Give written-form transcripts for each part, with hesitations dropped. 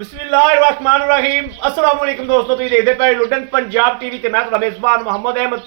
बिस्मिल्लाहिर्रहमानिर्रहीम अस्सलाम वालेकुम दोस्तों, तुम देखते पे लुटन पंजाब टीवी ते मैं तुहाडा मेज़बान मोहम्मद अहमद।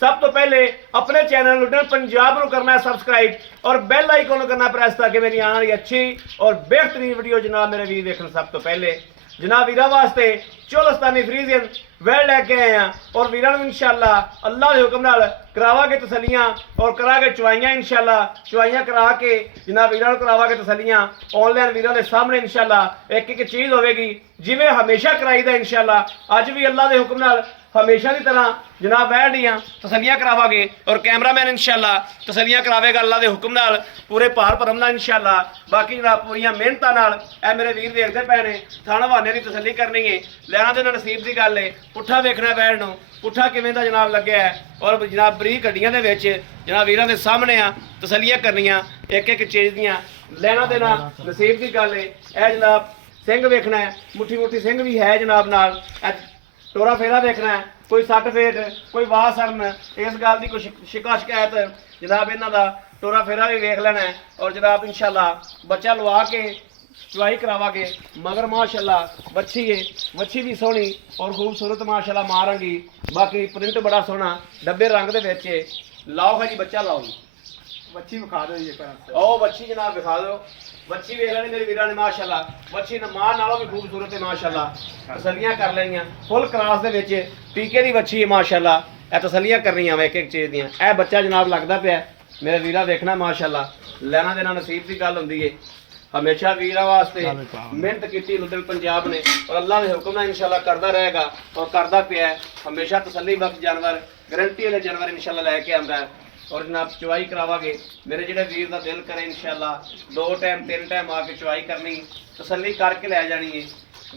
सब तो पहले अपने चैनल लुटन पंजाब को करना है सब्सक्राइब और बेल आइकन को करना प्रेस ताकि मेरी आने वाली अच्छी और बेहतरीन वीडियो जनाब मेरे वीर देखना। सब तो पहले जनाब वीरा वास्ते चोलस्तानी फ्रीजियन वेल लैके आए हैं और वीर इंशाअल्लाह अल्लाह के हुक्म नाल करावागे तसलियां और करागे चवाइयां। इंशाअल्लाह चवाइयां करा के जनाब वीर करावागे तसलियां ऑनलाइन वीर के सामने। इंशाअल्लाह एक एक चीज़ होगी जिमें हमेशा कराईदा। इंशाअल्लाह अज भी अल्लाह के हुक्म नाल हमेशा की तरह जनाब बैठ दियाँ तसलियां करावागे और कैमरामैन इंशाअल्लाह तसलियां करावेगा अल्लाह के हुक्म नाल पूरे भार भरम नाल। इंशाअल्लाह बाकी जनाब पूरी मेहनत नाल ए मेरे वीर देखते पे ने थाना बहाने की तसली करनी है। लैना तो नसीब की गल है, पुट्ठा वेखना बैठ नूं पुट्ठा किवें दा जनाब लग्या है और जनाब बरीक गड्डियां दे विच जनाब वीरां दे सामने आ तसलियां करनियां एक एक चीज़ दियां। लैना देना नसीब की गल है। ए जनाब सिंह वेखना है, मुट्ठी मुट्ठी सिंह भी है जनाब नाल। टोरा फेरा देखना है, कोई सट फेट कोई वाह सरन इस गल की कोई शिका शिकायत जनाब इन्हों का टोरा फेरा भी वेख लेना है। और जनाब इंशाअल्लाह बच्चा लवा के चवाई करावागे। मगर माशाअल्लाह बच्ची है, बच्ची भी सोहनी और खूबसूरत माशाअल्लाह मारांगी। बाकी प्रिंट बड़ा सोहना डब्बे रंग दे विच लाओ है जी बच्चा लाओ जी बच्ची विखा दो जी। ओ बच्ची जनाब विखा दो, बच्ची वेख लेनी मेरे वीरां ने माशाअल्लाह। बच्ची ने मां नालों भी खूबसूरत है माशाअल्लाह। तसलियां कर लेनियां फुल क्लास दे विच टीके दी बच्ची है माशाअल्लाह। ए तसलियां करनियां एक एक चीज़ दियां। ए बच्चा जनाब लगदा पिया मेरे वीरा देखना माशाअल्लाह। लैना देना नसीब की गल हुंदी है। हमेशा वीरा वास्ते मेहनत की लुधियाना पंजाब ने और अल्लाह के हुक्म नाल इंशाअल्लाह करता रहेगा और करता पिया है। हमेशा तसली बख्श जानवर गारंटी वाले जानवर इंशाअल्लाह लैके आंदा है। और जनाब चवाई करावागे मेरे जो वीर का दिल करे इंशाअल्लाह 2 टाइम 3 टाइम आके चवाई करनी तसली करके लै जानी है।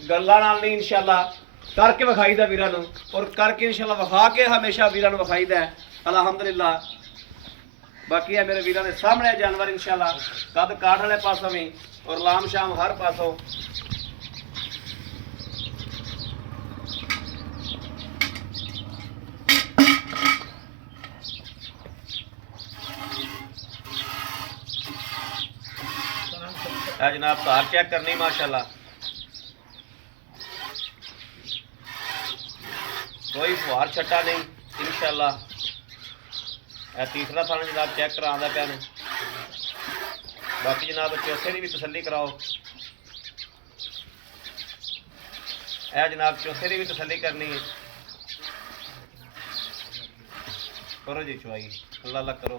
गल्लां नाल नहीं इंशाअल्लाह करके विखाईदा वीरां नूं और करके इंशाअल्लाह विखा के हमेशा वीरां नूं विखाईदा है अल्हम्दुलिल्लाह। बाकी है मेरे वीरां दे सामने जानवर इंशाअल्लाह कद काठ वाले पासों भी और लाम शाम हर पासों। जनाब धार चेक करनी माशाअल्लाह कोई फुहार छट्टा नहीं इंशाअल्लाह। तीसरा थाना जनाब चेक करांदा पिया ने। बाकी जनाब चौथे की भी तसली कराओ। ए जनाब चौथे की भी तसली करनी है। करो जी चवाई अल्लाह अल्लाह करो।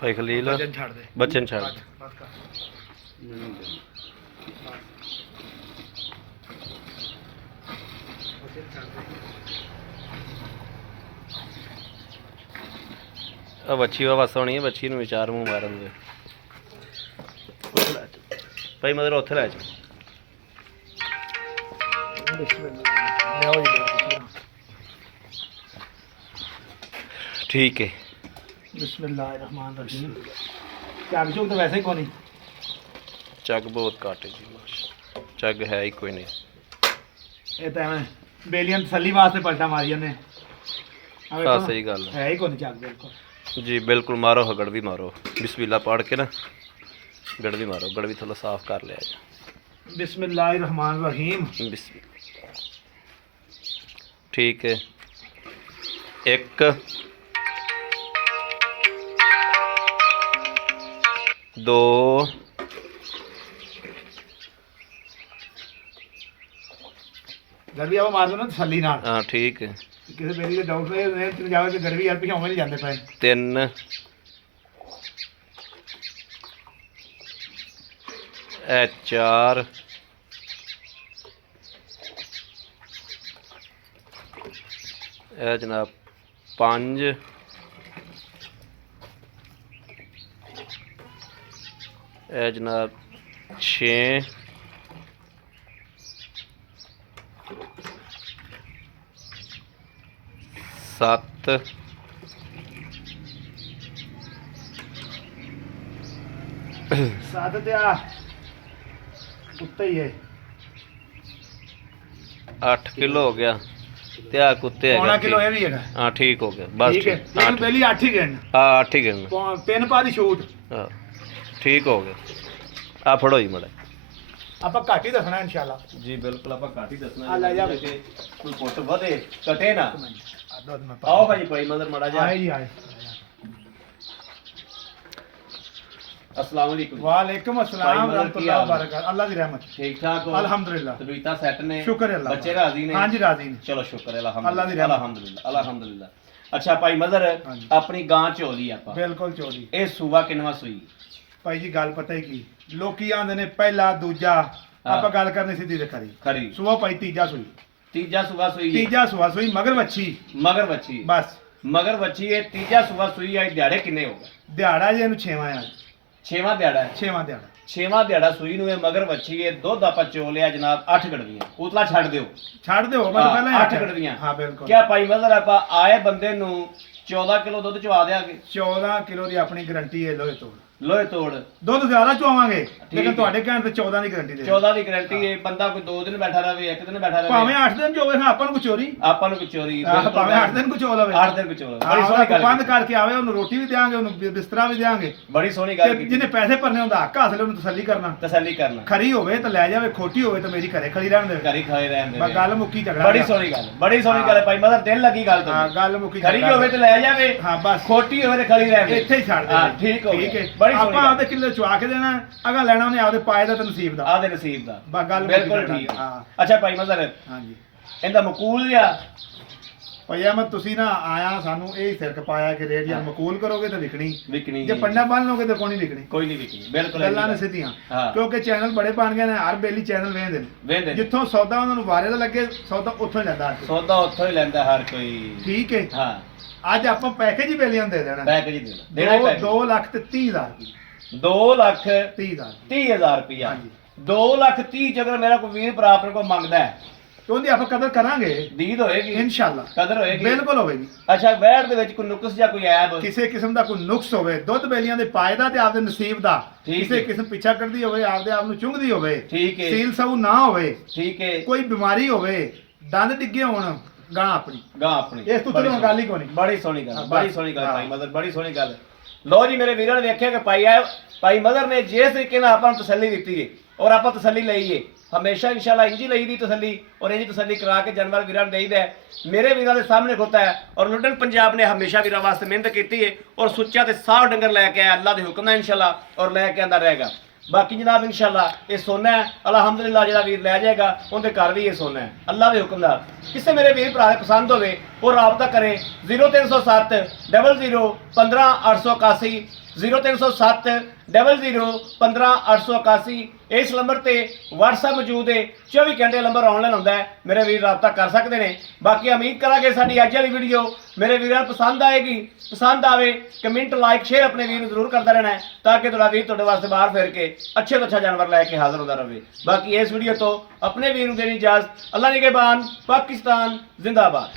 ਭਾਈ ਖਲੀਲ ਵਜਨ ਛੱਡ ਦੇ ਬੱਚੇ ਨੂੰ ਛੱਡ ਬਸ ਕਰ। ਵਜਨ ਛੱਡ ਦੇ। ਆ ਬੱਚੀ ਵਾ ਬਸ ਹੋਣੀ ਹੈ, ਬੱਚੀ ਨੂੰ ਵਿਚਾਰ ਮੂੰਹ ਮਾਰਨ ਦੇ। ਉੱਥੇ ਲੈ ਜਾ ਭਾਈ ਮਦਰ, ਉੱਥੇ ਲੈ ਜਾ। ਲਿਆਓ ਜੀ ਲਿਆਓ। ਠੀਕ ਹੈ। ਬਿਸਮਿल्लाहिर्रहमानिर्रहीम। ਝੱਗ ਝੁੱਗ ਤਾਂ ਵੈਸੇ ਹੀ ਕੋਈ ਨਹੀਂ। ਚੱਗ ਬਹੁਤ ਘੱਟ ਹੈ ਜੀ, ਮਾਸ਼ਾ। ਚੱਗ ਹੈ ਹੀ ਕੋਈ ਨਹੀਂ। ਇਹ ਤਾਂ ਐਵੇਂ ਬੇਲੀਆਂ ਤਸੱਲੀ ਵਾਸਤੇ ਪਲਟਾ ਮਾਰੀ ਜਾਂਦੇ ਹਾਂ ਸਹੀ ਗੱਲ ਹੈ ਹੀ ਕੋਈ ਨਹੀਂ ਝੱਗ ਬਿਲਕੁਲ ਜੀ, ਬਿਲਕੁਲ ਮਾਰੋ। ਹਗੜ ਵੀ ਮਾਰੋ, ਬਿਸਮਿल्लाह ਪੜ੍ਹ ਕੇ ਨਾ ਗੜ ਵੀ ਮਾਰੋ। ਗੜ ਵੀ ਥੋੜਾ ਸਾਫ਼ ਕਰ ਲਿਆ ਜੀ। बिस्मिल्लाहिर्रहमानिर्रहीम। बिस्मिल्लाह। ठीक है। एक दो गड़वी आप मार दो ना तसल्ली नाल। हाँ ठीक है। किसी बेली के डाउट में तेरे जावे कि गड़वी यार पिछाओ नहीं जाते पे। तीन ए चार ए जनाब पांच ए जनाब छे सत्त सात त्या कुत्ता ही है। 8 किलो हो गया। ते आ कुत्ते पौना है किलो ये भी है। हाँ ठीक हो गया बस ठीक है लेकिन पहली 8 ही गिन। हाँ 8 ही गिनना। 3 पा दी छूट। हाँ ठीक हो गया। आ फड़ो जी मड़ा। ਆਪਾਂ ਘੱਟ ਹੀ ਦੱਸਣਾ ਇਨਸ਼ਾਅੱਲਾ। जी बिल्कुल आप घट ही दसना आ ले जा कि कोई फुट वधे कटे ना। ਦੁੱਧ ਮੈਂ आओ भाई भाई मदर मड़ा जा। ਆਏ ਜੀ ਆਏ। अस्सलाम वालेकुम। वालेकुम अस्सलाम भाई मदर की रहमतुल्लाह हाल है? बरकत। अल्लाह की रहमत। ठीक ठाक हो? अल्हम्दुलिल्लाह। तबीयत सेट ने? शुक्र है अल्लाह बच्चे का। राजी ने? हाँ जी राजी ने। चलो शुक्र है अल्लाह दी अल्हम्दुलिल्लाह रहमत। अल्हम्दुलिल्लाह अल्हम्दुलिल्लाह। अच्छा भाई मदर हाँ जी। अपनी गां चोली आपा ਬਿਲਕੁਲ ਚੋਰੀ। ਇਹ ਸੂਆ ਕਿੰਨਵਾ ਸੂਈ? ਭਾਈ ਜੀ ਗੱਲ ਪਤਾ ਹੀ ਕੀ ਲੋਕੀ ਆਂਦੇ ਨੇ ਪਹਿਲਾ ਦੂਜਾ ਆਪਾਂ ਗੱਲ ਕਰਨੀ ਸਿੱਧੀ ਤੇ ਖਰੀ। ਖਰੀ ਸੂਆ ਭਾਈ ਤੀਜਾ ਸੂਈ। ਤੀਜਾ ਸੂਆ ਸੂਈ ਹੈ। ਤੀਜਾ ਸੂਆ ਸੂਈ ਮਗਰ ਵੱਛੀ ਮਗਰ ਬੱਚੀ ਬਸ। ਮਗਰ ਬੱਚੀ ਇਹ ਤੀਜਾ ਸੂਆ ਸੂਈ ਹੈ। ਦਿਹਾੜੇ ਕਿੰਨੇ ਹੋ ਗਏ? ਦਿਹਾੜਾ ਜੇ ਇਹਨੂੰ 6ਵਾਂ ਆ। ਛੇਵਾਂ ਦਿਹਾੜਾ ਹੈ। 6ਵਾਂ ਦਿਹਾੜਾ। ਛੇਵਾਂ ਦਿਹਾੜਾ ਸੂਈ ਨੂੰ ਇਹ ਮਗਰ ਬੱਚੀ ਇਹ ਦੁੱਧ ਆਪਾਂ ਚੋ ਲਿਆ ਜਨਾਬ 8 ਗੜਵੀਆਂ। ਉਤਲਾ ਛੱਡ ਦਿਓ। ਛੱਡ ਦਿਓ ਮੈਂ ਤਾਂ ਪਹਿਲਾਂ ਹੀ 8 ਆਖਿਆ। ਗੜਵੀਆਂ। ਹਾਂ ਬਿਲਕੁਲ। ਕਿਆ ਭਾਈ ਮਦਰ ਆਪਾਂ ਆਏ ਬੰਦੇ ਨੂੰ 14 ਕਿਲੋ ਦੁੱਧ ਚਵਾ ਦਿਆਂਗੇ। 14 ਕਿਲੋ ਦੀ ਆਪਣੀ ਗਾਰੰਟੀ ਹੈ ਲੋਹੇ ਤੋਂ। ਲੋਹੇ ਤੋੜ ਦੁੱਧ ਜ਼ਿਆਦਾ ਚਵਾਵਾਂਗੇ ਲੇਕਿਨ ਹੈ। ਤੁਹਾਡੇ ਕਹਿਣ ਤੇ 14 ਦੀ ਗਾਰੰਟੀ ਦੇ 14 ਦੀ ਗਾਰੰਟੀ ਹੈ। ਬੰਦਾ ਕੋਈ 2 ਦਿਨ ਬੈਠਾ ਰਵੇ 1 ਦਿਨ ਬੈਠਾ ਭਾਵੇਂ ਰਵੇ 8 ਦਿਨ ਚ ਹੋਵੇ ਹਾਂ ਆਪਾਂ ਨੂੰ ਕੋਈ ਚੋਰੀ। ਆਪਾਂ ਨੂੰ ਕੋਈ ਚੋਰੀ ਭਾਵੇਂ 8 ਦਿਨ ਕੋ ਚੋਲ ਹੋਵੇ। 8 ਦਿਨ ਕੋਈ ਚੋਰੀ। ਬੜੀ ਬੜੀ ਸੋਹਣੀ ਗੱਲ ਬੰਦ ਕੀਤੀ। ਕਰਕੇ ਆਵੇ ਉਹਨੂੰ ਰੋਟੀ ਵੀ ਦੇਾਂਗੇ ਉਹਨੂੰ ਬਿਸਤਰਾ ਵੀ ਦੇਾਂਗੇ। ਬੜੀ ਸੋਹਣੀ ਗੱਲ ਤੇ ਕੀਤੀ। ਜਿਹਨੇ ਪੈਸੇ ਭਰਨੇ ਹੁੰਦਾ ਹੱਕ ਹਾਸਲ ਉਹਨੂੰ ਤਸੱਲੀ ਕਰਨਾ। ਤਸੱਲੀ ਕਰਨਾ। ਖਰੀ ਹੋਵੇ ਤਾਂ ਲੈ ਜਾਵੇ ਖੋਟੀ ਹੋਵੇ ਤਾਂ ਮੇਰੀ ਘਰੇ ਖੜੀ ਰਹਿਣ ਦੇਵੇ। ਘਰੀ ਖਾਏ ਰਹਿਣ ਦੇ। ਬਸ ਗੱਲ ਮੁੱਕੀ ਝਗੜਾ ਬੜੀ ਗਿਆ। ਸੋਹਣੀ ਗੱਲ ਬੜੀ ਸੋਹਣੀ ਗੱਲ ਹੈ ਭਾਈ ਮਦਰ ਦਿਲ ਲੱਗੀ ਗੱਲ ਹਾਂ ਤੋਂ। ਗੱਲ ਮੁੱਕੀ ਖਰੀ ਝਗੜਾ ਹੋਵੇ ਤੇ ਲੈ ਜਾਵੇ। ਹਾਂ ਬਸ ਖੋਟੀ ਹੋਵੇ ਤੇ ਖੜੀ ਰਹਿਣ ਦੇ। ਇੱਥੇ ਹੀ ਛੱਡ ਦੇ। ਹਾਂ ਠੀਕ ਹੋ ਠੀਕ ਗਿਆ। ਹੈ ਬੜੀ ਸੋਹਣੀ ਆਪਾਂ ਗੱਲ। ਆਪਦੇ ਕਿੱਲੇ ਚਵਾ ਕੇ ਦੇਣਾ ਅਗਾ ਲੈਣਾ ਉਹਨੇ ਆਪਦੇ ਪਾਏ ਦਾ ਤੇ ਨਸੀਬ ਦਾ। ਆਦੇ ਨਸੀਬ ਦਾ। ਬਸ ਗੱਲ ਮੁੱਕੀ ਬਿਲਕੁਲ ਝਗੜਾ ਠੀਕ। ਹਾਂ ਅੱਛਾ ਭਾਈ ਮਦਰ ਹਾਂਜੀ ਇਹਦਾ ਮਕੂਲ ਜਾਂ ਭਾਈ ਅਹਿਮਦ ਤੁਸੀਂ ਨਾ ਆਇਆ ਸਾਨੂੰ ਇਹ ਸਿਰਕ ਪਾਇਆ ਕਿ ਰੇਟ ਜਾਂ ਮਕੂਲ ਕਰੋਗੇ ਤਾਂ ਵਿਕਣੀ ਵਿਕਣੀ ਜੇ ਪੰਡਾ ਬੰਨ ਲੋਗੇ ਤਾਂ ਕੋਈ ਨਹੀਂ ਵਿਕਣੀ। ਕੋਈ ਨਹੀਂ ਵਿਕਣੀ। ਬਿਲਕੁਲ ਗੱਲਾਂ ਨੇ ਸਿੱਧੀਆਂ ਹਾਂ। ਕਿਉਂਕਿ ਚੈਨਲ ਬੜੇ ਬਣ ਗਏ ਨੇ ਹਰ ਬੇਲੀ ਚੈਨਲ ਵੇਖਦੇ ਨੇ ਵੇਂਦੇ ਜਿੱਥੋਂ ਸੌਦਾ ਉਹਨਾਂ ਨੂੰ ਵਾਰੇ ਦਾ ਲੱਗੇ ਸੌਦਾ ਉੱਥੋਂ ਹੀ ਲੈਂਦਾ ਅੱਜ। ਸੌਦਾ ਉੱਥੋਂ ਹੀ ਲੈਂਦਾ ਹਰ ਕੋਈ। ਠੀਕ ਹੈ ਹਾਂ ਅੱਜ ਆਪਾਂ ਪੈਕੇਜ ਹੀ ਬੇਲੀਆਂ ਨੂੰ ਦੇ ਦੇਣਾ। ਪੈਕੇਜ ਹੀ ਦੇਣਾ ਹੀ ਪੈਕੇਜ। 2 ਲੱਖ ਤੇ 30 ਹਜ਼ਾਰ 2 ਲੱਖ 30 ਹਜ਼ਾਰ 30,000 ਰੁਪਇਆ। ਹਾਂਜੀ। 2 ਲੱਖ 30 ਚ ਅਗਰ ਮੇਰਾ ਕੋਈ ਵੀਰ ਭਰਾ ਆਪਣੇ ਕੋਲ ਮੰਗਦਾ ਹੈ ਤੇ ਉਹਦੀ ਆਪਾਂ ਕਦਰ ਕਰਾਂਗੇ ਦੀਦ ਹੋਏਗੀ ਇਨਸ਼ਾਅੱਲਾ। ਕਦਰ ਹੋਏਗੀ ਬਿਲਕੁਲ ਹੋਵੇਗੀ। ਅੱਛਾ ਵੈੜ ਦੇ ਵਿੱਚ ਕੋਈ ਨੁਕਸ ਜਾਂ ਕੋਈ ਐਬ ਕਿਸੇ ਕਿਸਮ ਦਾ ਕੋਈ ਨੁਕਸ ਹੋਵੇ ਦੁੱਧ ਬੇਲੀਆਂ ਦੇ ਪਾਏ ਦਾ ਤੇ ਆਪਦੇ ਨਸੀਬ ਦਾ ਠੀਕ ਕਿਸੇ ਹੈ। ਕਿਸਮ ਪਿੱਛਾ ਕਰਦੀ ਹੋਵੇ ਆਪਦੇ ਆਪ ਨੂੰ ਚੁੰਗਦੀ ਹੋਵੇ ਠੀਕ ਹੈ ਸੀਲ ਸੂ ਨਾ ਹੋਵੇ ਠੀਕ ਹੈ ਕੋਈ ਬਿਮਾਰੀ ਹੋਵੇ ਦੰਦ ਡਿੱਗੇ ਹੋਣ ਗਾਂ ਆਪਣੀ ਗਾ ਆਪਣੀ ਇਸ ਤੋਂ ਬੜੀ ਤਾਂ ਗੱਲ ਹੀ ਕੋਈ ਨਹੀਂ। ਬੜੀ ਸੋਹਣੀ ਗੱਲ ਹਾਂ, ਬੜੀ ਬਸ। ਸੋਹਣੀ ਗੱਲ ਹਾਂ। ਭਾਈ ਮਦਰ ਬੜੀ ਸੋਹਣੀ ਗੱਲ। ਲੋ ਜੀ ਮੇਰੇ ਵੀਰਾਂ ਨੇ ਵੇਖਿਆ ਕਿ ਭਾਈ ਮਦਰ ਨੇ ਜਿਸ ਤਰੀਕੇ ਨਾਲ ਆਪਾਂ ਨੂੰ ਤਸੱਲੀ ਦਿੱਤੀ ਹੈ ਔਰ ਆਪਾਂ ਤਸੱਲੀ ਲਈ ਹੈ ਹਮੇਸ਼ਾ ਇਨਸ਼ਾਅੱਲਾ ਇੰਜੀ ਲਈ ਦੀ ਤਸੱਲੀ ਔਰ ਇੰਜੀ ਤਸੱਲੀ ਕਰਾ ਕੇ ਜਾਨਵਰ ਵੀਰਾਂ ਨੂੰ ਦੇਈਦਾ ਹੈ। ਮੇਰੇ ਵੀਰਾਂ ਦੇ ਸਾਹਮਣੇ ਖੁੱਤਾ ਹੈ ਔਰ ਲੁੱਡਨ ਪੰਜਾਬ ਨੇ ਹਮੇਸ਼ਾ ਵੀਰਾਂ ਵਾਸਤੇ ਮਿਹਨਤ ਕੀਤੀ ਹੈ ਔਰ ਸੁੱਚਾ ਤੇ ਸਾਫ ਡੰਗਰ ਲੈ ਕੇ ਆਇਆ ਅੱਲਾ ਦੇ ਹੁਕਮ ਨਾਲ ਇਨਸ਼ਾਅੱਲਾ ਔਰ ਲੈ ਕੇ ਆਂਦਾ ਰਹੇਗਾ। ਬਾਕੀ ਜਨਾਬ ਇਨਸ਼ਾਅੱਲਾ ਇਹ ਸੋਨਾ ਹੈ ਅਲਹਮਦੁਲਿਲਾ ਜਿਹੜਾ ਵੀਰ ਲੈ ਜਾਏਗਾ ਉਹਦੇ ਘਰ ਵੀ ਇਹ ਸੋਨਾ ਹੈ ਅੱਲਾ ਦੇ ਹੁਕਮ ਨਾਲ। ਕਿਸੇ ਮੇਰੇ ਵੀਰ ਭਰਾ ਦੇ ਪਸੰਦ ਹੋਵੇ ਉਹ ਰਾਬਤਾ ਕਰੇ 0307 00 15 881 0307 00 15 881। ਇਸ ਨੰਬਰ ਤੇ WhatsApp ਮੌਜੂਦ ਹੈ, 24 ਘੰਟੇ ਨੰਬਰ ਆਨਲਾਈਨ ਹੁੰਦਾ ਹੈ, ਮੇਰੇ ਵੀਰ ਰਾਬਤਾ ਕਰ ਸਕਦੇ ਨੇ। ਬਾਕੀ ਉਮੀਦ ਕਰਾਂਗੇ ਸਾਡੀ ਅੱਜ ਵਾਲੀ ਵੀਡੀਓ ਮੇਰੇ ਵੀਰਾਂ ਨੂੰ ਪਸੰਦ ਆਏਗੀ। ਪਸੰਦ ਆਵੇ ਕਮੈਂਟ ਲਾਈਕ ਸ਼ੇਅਰ ਆਪਣੇ ਵੀਰ ਨੂੰ ਜ਼ਰੂਰ ਕਰਦਾ ਰਹਿਣਾ ਹੈ, ਤਾਂ ਕਿ ਤੁਹਾਡਾ ਵੀਰ ਤੁਹਾਡੇ ਵਾਸਤੇ ਬਾਹਰ ਫਿਰ ਕੇ ਅੱਛੇ ਤੋਂ ਅੱਛਾ ਜਾਨਵਰ ਲੈ ਕੇ ਹਾਜ਼ਰ ਹੁੰਦਾ ਰਹੇ। ਬਾਕੀ ਇਸ ਵੀਡੀਓ ਤੋਂ ਆਪਣੇ ਵੀਰ ਨੂੰ ਦੇਣੀ ਇਜਾਜ਼ਤ। ਅੱਲਾ ਨਿਗਹਿਬਾਨ, ਪਾਕਿਸਤਾਨ ਜ਼ਿੰਦਾਬਾਦ।